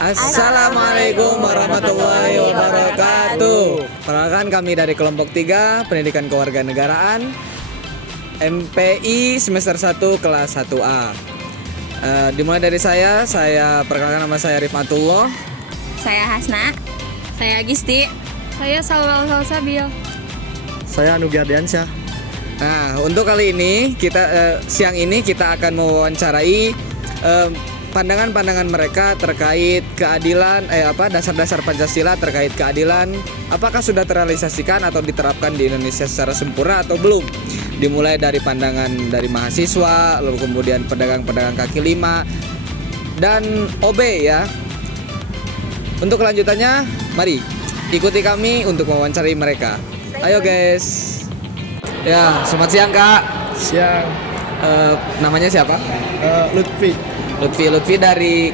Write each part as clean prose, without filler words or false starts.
Assalamualaikum warahmatullahi wabarakatuh. Perkenalkan, kami dari kelompok 3 Pendidikan Kewarganegaraan MPI semester 1 kelas 1A. Dimulai dari saya perkenalkan, nama saya Rifmatullah. Saya Hasna. Saya Gisti. Saya Salwa Sabil. Saya Anugi Ardiansyah. Nah, untuk kali ini siang ini kita akan mewawancarai pandangan-pandangan mereka terkait keadilan, dasar-dasar Pancasila terkait keadilan, apakah sudah terrealisasikan atau diterapkan di Indonesia secara sempurna atau belum. Dimulai dari pandangan dari mahasiswa, lalu kemudian pedagang-pedagang kaki lima, dan OB ya. Untuk kelanjutannya, mari ikuti kami untuk mewawancarai mereka. Ayo guys. Ya, selamat siang Kak. Siang. Namanya siapa? Lutfi. Lutfi dari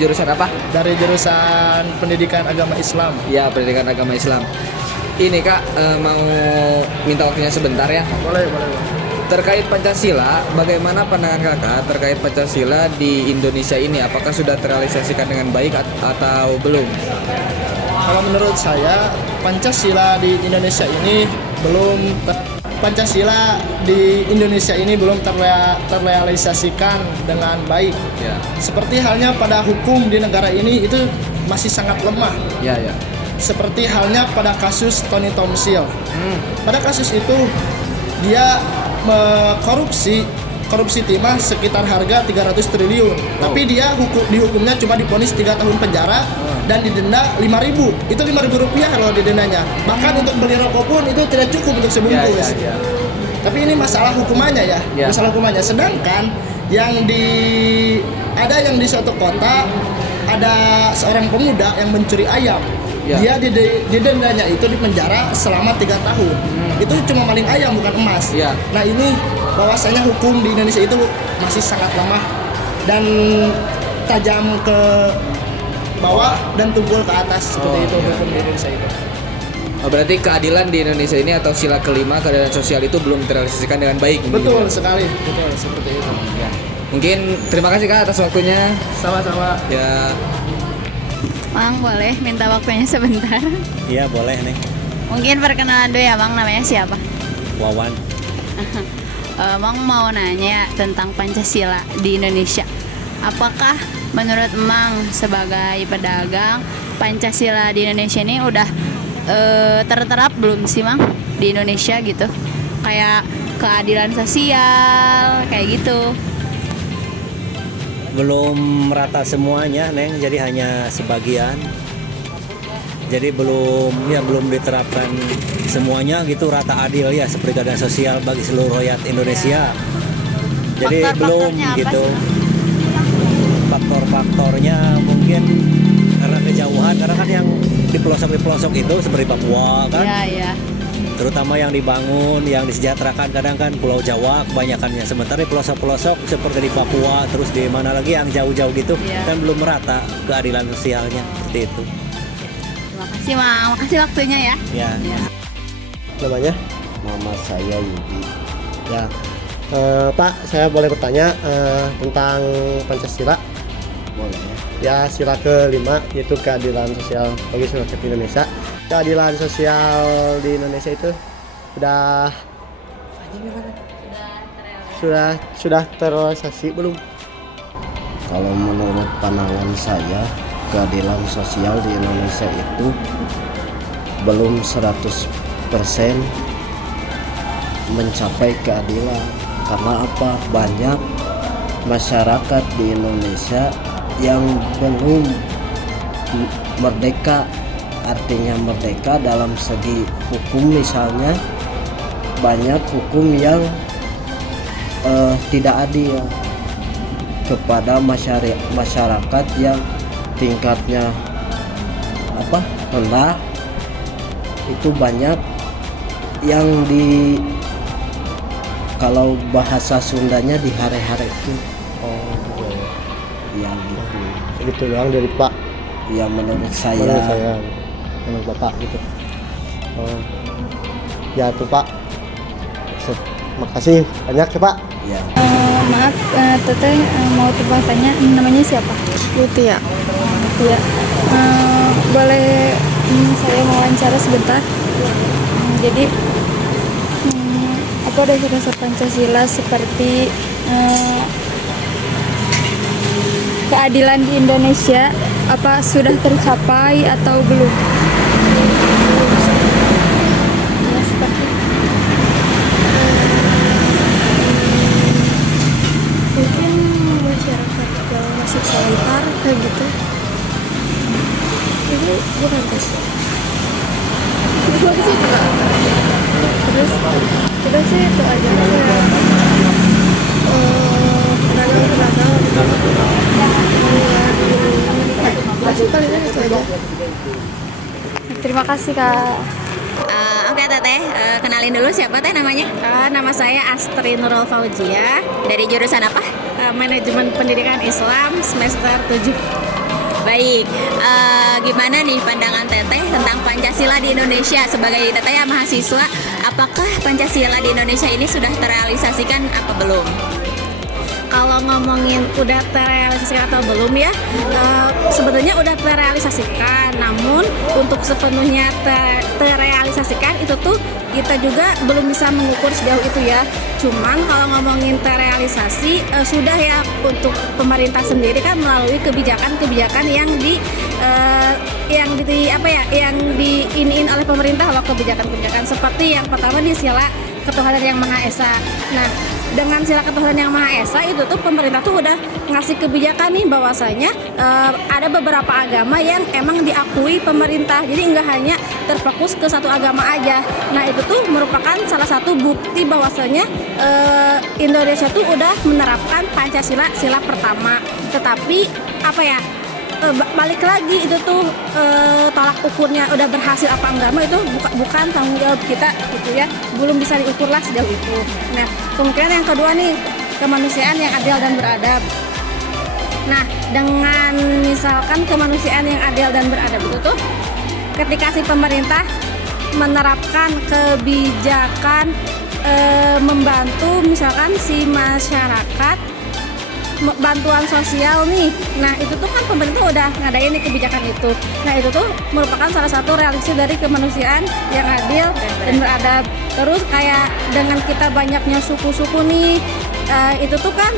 jurusan apa? Dari jurusan Pendidikan Agama Islam. Ya, Pendidikan Agama Islam. Ini Kak, mau minta waktunya sebentar ya. Boleh. Terkait Pancasila, bagaimana pandangan Kakak terkait Pancasila di Indonesia ini? Apakah sudah terrealisasikan dengan baik atau belum? Kalau menurut saya, Pancasila di Indonesia ini belum terrealisasikan dengan baik. Ya. Seperti halnya pada hukum di negara ini itu masih sangat lemah. Ya. Seperti halnya pada kasus Tony Tomsil. Pada kasus itu dia korupsi timah sekitar harga 300 triliun. Tapi dia dihukumnya cuma divonis 3 tahun penjara dan didenda 5.000. Itu 5.000 rupiah kalau didendanya. Bahkan untuk beli rokok pun itu tidak cukup untuk sebungkus. Ya. Tapi ini masalah hukumannya ya. Masalah hukumannya. Sedangkan yang di suatu kota ada seorang pemuda yang mencuri ayam. Dia didendanya itu di penjara selama 3 tahun. Itu cuma maling ayam, bukan emas. Nah, ini bahwasanya hukum di Indonesia itu masih sangat lemah dan tajam ke bawah dan tumpul ke atas seperti itu hukum di Indonesia itu. Berarti keadilan di Indonesia ini atau sila kelima, keadilan sosial itu belum terrealisasikan dengan baik. Betul sekali, betul seperti itu. Ya. Mungkin terima kasih Kak atas waktunya. Sama-sama. Ya. Mang, boleh minta waktunya sebentar? Iya, boleh nih. Mungkin perkenalan dulu ya, Mang. Namanya siapa? Wawan. Mang mau nanya tentang Pancasila di Indonesia. Apakah menurut Mang sebagai pedagang, Pancasila di Indonesia ini udah terterap belum sih, Mang? Di Indonesia gitu. Kayak keadilan sosial, kayak gitu. Belum merata semuanya, Neng. Jadi hanya sebagian. Jadi belum diterapkan semuanya gitu rata adil ya, seperti keadilan sosial bagi seluruh rakyat Indonesia. Jadi belum gitu. Faktor-faktornya mungkin karena kejauhan, karena kan yang di pelosok itu seperti Papua kan. Iya. Terutama yang dibangun, yang disejahterakan kadang kan Pulau Jawa kebanyakannya. Sementara di pelosok-pelosok seperti di Papua, terus di mana lagi yang jauh-jauh gitu, kan belum merata keadilan sosialnya seperti itu. Terima kasih, Mang. Makasih waktunya ya. Ya. Namanya? Nama saya Yudi. Ya. Pak, saya boleh bertanya tentang Pancasila? Boleh. Ya, sila kelima yaitu keadilan sosial bagi seluruh rakyat Indonesia. Keadilan sosial di Indonesia itu sudah terrealisasi belum? Kalau menurut pandangan saya, keadilan sosial di Indonesia itu belum 100% mencapai keadilan. Karena apa? Banyak masyarakat di Indonesia yang belum merdeka. Artinya merdeka dalam segi hukum, misalnya banyak hukum yang tidak adil kepada masyarakat yang tingkatnya rendah. Itu banyak yang kalau bahasa Sundanya dihare-hare itu. Ya gitu. Gitu doang dari Pak. Ya menurut saya. Menurut Bapak gitu. Ya tuh Pak. Makasih banyak ya Pak. Ya. Maaf, Teteh mau tanya namanya siapa? Lutia. Ya, boleh saya wawancara sebentar? Jadi apa dasar-dasar Pancasila seperti keadilan di Indonesia apa sudah tercapai atau belum? Ya, seperti mungkin masyarakat yang masih solidar kayak gitu. Ini bukan tes. Terus sih itu aja pedagang itu aja. Terima kasih Kak. Oke Teteh, kenalin dulu siapa Teh namanya? Nama saya Astri Nurul Fauzia, Dari jurusan apa? Manajemen Pendidikan Islam semester 7. Baik, gimana nih pandangan Teteh tentang Pancasila di Indonesia sebagai Teteh yang mahasiswa? Apakah Pancasila di Indonesia ini sudah terrealisasikan apa belum? Kalau ngomongin udah terrealisasikan atau belum ya, sebetulnya udah terrealisasikan. Namun untuk sepenuhnya terrealisasikan itu tuh kita juga belum bisa mengukur sejauh itu ya. Cuman kalau ngomongin terrealisasi sudah ya, untuk pemerintah sendiri kan melalui kebijakan-kebijakan yang diiniin oleh pemerintah loh, kebijakan-kebijakan seperti yang pertama di sila ketuhanan yang Maha Esa. Nah, dengan sila ketuhanan yang Maha Esa itu tuh pemerintah tuh udah ngasih kebijakan nih bahwasanya ada beberapa agama yang emang diakui pemerintah. Jadi nggak hanya terfokus ke satu agama aja. Nah, itu tuh merupakan salah satu bukti bahwasanya Indonesia tuh udah menerapkan Pancasila sila pertama. Tetapi apa ya? Balik lagi itu tuh tolak ukurnya udah berhasil apa enggak mah itu bukan tanggung jawab kita gitu ya, belum bisa diukur lah sejauh itu. Nah, kemudian yang kedua nih, kemanusiaan yang adil dan beradab. Nah, dengan misalkan kemanusiaan yang adil dan beradab itu tuh ketika si pemerintah menerapkan kebijakan membantu misalkan si masyarakat bantuan sosial nih. Nah, itu tuh kan pemerintah udah ngadain nih kebijakan itu. Nah, itu tuh merupakan salah satu realisasi dari kemanusiaan yang adil dan beradab. Terus kayak dengan kita banyaknya suku-suku nih, itu tuh kan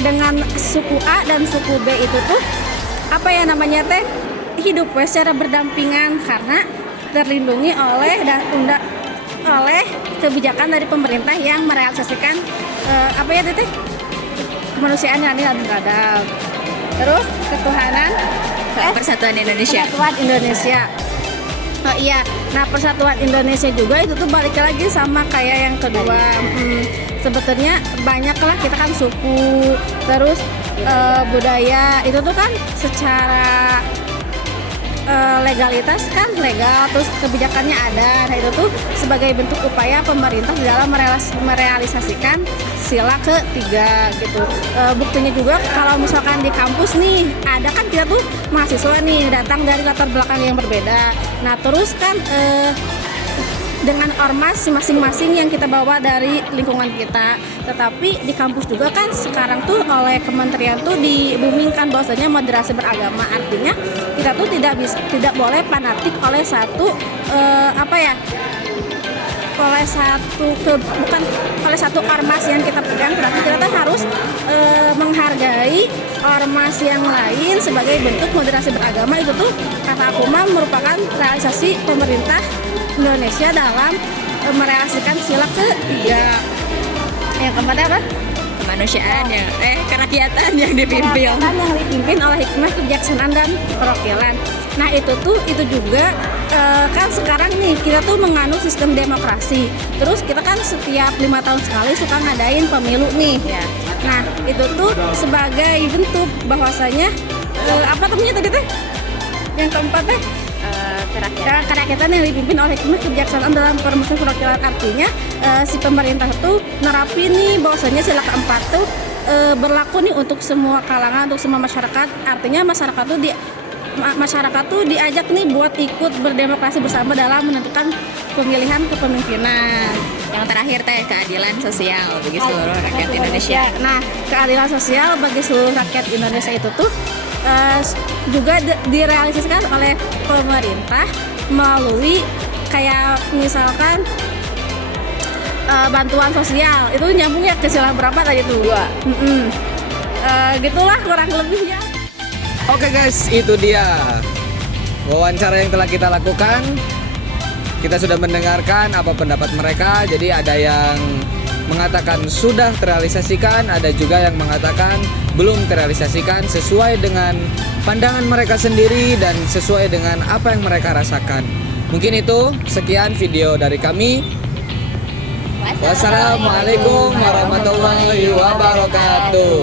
dengan suku A dan suku B itu tuh apa ya namanya teh hidup secara berdampingan karena terlindungi oleh oleh kebijakan dari pemerintah yang merealisasikan apa ya teh kemanusiaan yang adil dan beradab. Terus ketuhanan Persatuan Indonesia. Persatuan Indonesia. Oh iya, nah Persatuan Indonesia juga itu tuh balik lagi sama kayak yang kedua. Sebetulnya banyak lah, kita kan suku, terus budaya itu tuh kan secara legalitas kan legal, terus kebijakannya ada. Nah, itu tuh sebagai bentuk upaya pemerintah di dalam merealisasikan sila ketiga gitu. Buktinya juga kalau misalkan di kampus nih ada kan kita tuh mahasiswa nih datang dari latar belakang yang berbeda. Nah, terus kan dengan ormas masing-masing yang kita bawa dari lingkungan kita. Tetapi di kampus juga kan sekarang tuh oleh kementerian tuh dibumingkan bahwasanya moderasi beragama, artinya kita tuh tidak boleh fanatik oleh satu bukan oleh satu ormas yang kita pegang, tetapi kita tuh harus menghargai ormas yang lain sebagai bentuk moderasi beragama. Itu tuh kata aku mah merupakan realisasi pemerintah Indonesia dalam merealisasikan sila ketiga. Yang keempat apa? Kemanusiaan kerakyatan yang dipimpin oleh hikmah, kebijaksanaan dan perwakilan. Nah, itu juga kan sekarang nih kita tuh menganut sistem demokrasi. Terus kita kan setiap 5 tahun sekali suka ngadain pemilu nih. Nah, itu tuh sebagai bentuk bahwasanya apa namanya tadi teh? Yang keempat teh kerakyatan yang dipimpin oleh hikmah, kebijaksanaan dalam permusuhan perwakilan. Artinya si pemerintah tuh nerapin nih bahwasanya sila keempat tuh berlaku nih untuk semua kalangan, untuk semua masyarakat. Artinya masyarakat tuh diajak nih buat ikut berdemokrasi bersama dalam menentukan pemilihan kepemimpinan. Yang terakhir teh keadilan sosial bagi seluruh rakyat Indonesia. Nah, keadilan sosial bagi seluruh rakyat Indonesia itu tuh juga direalisasikan oleh pemerintah melalui kayak misalkan bantuan sosial itu nyambungnya ke sila berapa tadi tuh? 2. Gitulah kurang lebihnya. Oke guys, itu dia wawancara yang telah kita lakukan. Kita sudah mendengarkan apa pendapat mereka. Jadi ada yang mengatakan sudah terrealisasikan, ada juga yang mengatakan belum terrealisasikan sesuai dengan pandangan mereka sendiri dan sesuai dengan apa yang mereka rasakan. Mungkin itu sekian video dari kami. Wassalamualaikum warahmatullahi wabarakatuh.